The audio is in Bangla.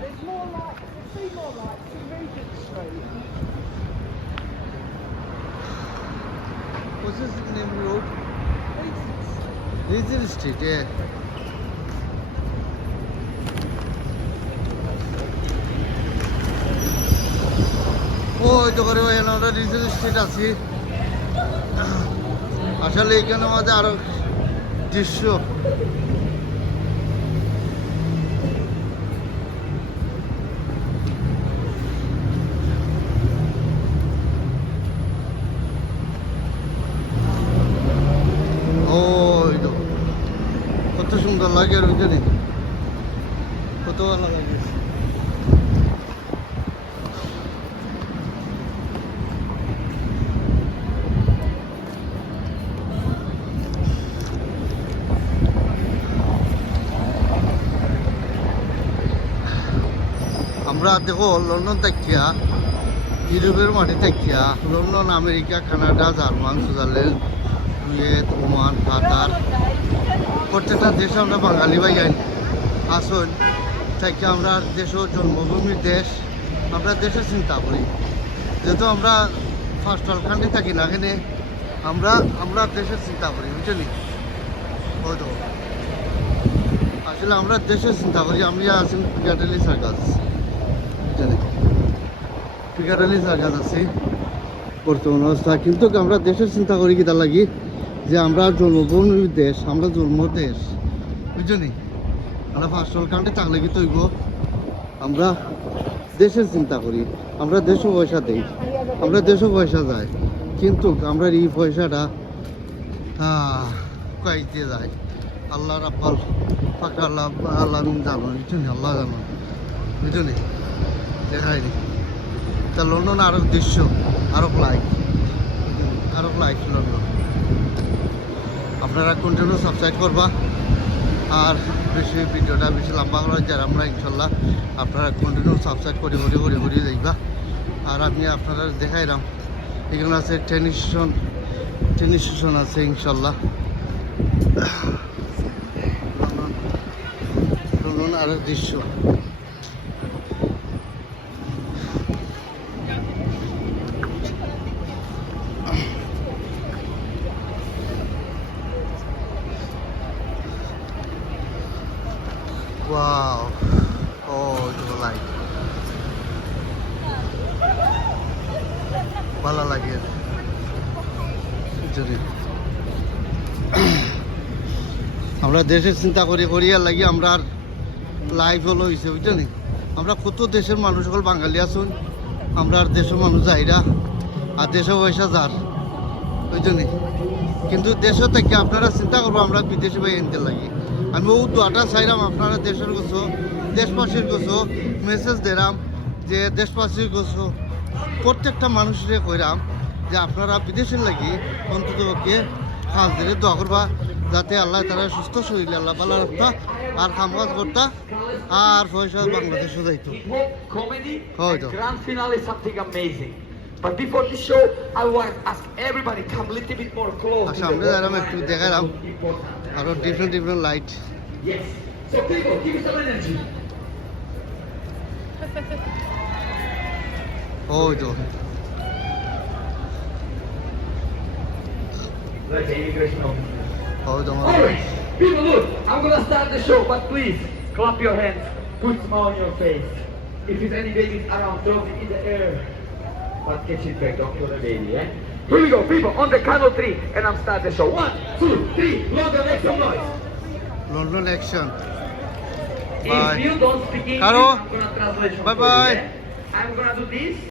There's more like, there'd be more like Regent Street. What's his name road? Regent Street. Regent Street, yeah. ওই তো করে আমরা রিজেন্ট স্ট্রিট আছি আসলে এখানে আমাদের আরো দৃশ্য ওই তো কত সুন্দর লাগে আর ওইখানে কত ভালো লাগে আমরা দেখো লন্ডন থাকিয়া ইউরোপের মাটি থাকিয়া London America Canada German Switzerland Kuwait Oman কাতার প্রত্যেকটা দেশে আমরা বাঙালি ভাই আসুন থাকি আমরা দেশ জন্মভূমির দেশ আমরা দেশের চিন্তা করি যেহেতু আমরা ফার্স্ট ওয়ার্ল্ড কান্ট্রি থাকি না এখানে আমরা দেশের চিন্তা করি বুঝলি হয়তো আসলে আমরা দেশের চিন্তা করি আমি আছি পিকাডেলি সার্কাস পিকাডেলি সার্কাস আছি বর্তমান অবস্থা কিন্তু আমরা দেশের চিন্তা করি কি তার লাগি যে আমরা জন্মভূমির দেশ আমরা জন্ম দেশ বুঝলি আমরা ফার্স্ট ওয়ার্ল্ড কান্ট্রি থাকলে কি তৈব আমরা দেশের চিন্তা করি আমরা দেশও পয়সা দিই আমরা দেশও পয়সা যায় কিন্তু আমরা এই পয়সাটা কাইতে যায় আল্লাহ রাব্বাল পাকা আল্লাহ আল্লাহ জানো বুঝলি আল্লাহ জানো বুঝলি দেখায়নি তা লন্ডন আরো দৃশ্য আরো লাইক লন্ডন আপনারা কন্টিনিউ সাবস্ক্রাইব করবা আর বেশি ভিডিওটা বেশি লম্বা করা যারা আমরা ইনশাল্লাহ আপনারা কন্টিনিউ সাবস্ক্রাইব করে দেখবা আর আমি আপনারা দেখাইলাম এখানে আছে ট্রেন স্টেশন আছে ইনশাল্লাহ লন্ডন আরো দৃশ্য Wow. Oh, itu like. ভালো লাগে যদি আমরা দেশের চিন্তা করি আর লাগি আমরা লাইফ হলো হয়েছে বুঝলি আমরা কত দেশের মানুষ হল বাঙালি আসুন আমরা দেশের মানুষ যাইরা আর দেশে পয়সা যার বুঝলি কিন্তু দেশও থেকে আপনারা চিন্তা করবো আমরা বিদেশে ভাই এনতে লাগি আমি ও দুটা চাইলাম আপনারা দেশের গোছো দেশবাসীর গোছো মেসেজ দিলাম যে দেশবাসীর গোছো প্রত্যেকটা মানুষের কইরাম যে আপনারা বিদেশের লাগি অন্ততপক্ষে কাজ দিলে দোয়া করবা যাতে আল্লাহ তারা সুস্থ শরীরে আল্লাহ ভালো রাখতা আর কাম কাজ করতা আর পয়সা বাংলাদেশে যাইতো হয়তো But before the show, I want to ask everybody come a little bit more close. আচ্ছা আমরা যারা একটু দেখালাম আরো different light Yes. So people, give me some energy. ওই তো Like the immigration officer. ওই তো Alright, people, look, I'm gonna start the show, but please clap your hands, put smile on your face. If there's any babies around, throw it in the air. But catch it back, don't kill the baby, eh? Here we go, people, on the count of 3, and I'm start the show. 1, 2, 3, London, make some noise. London action If you don't speak English, Hello. I'm gonna translate for Bye-bye. you, yeah? I'm gonna do this.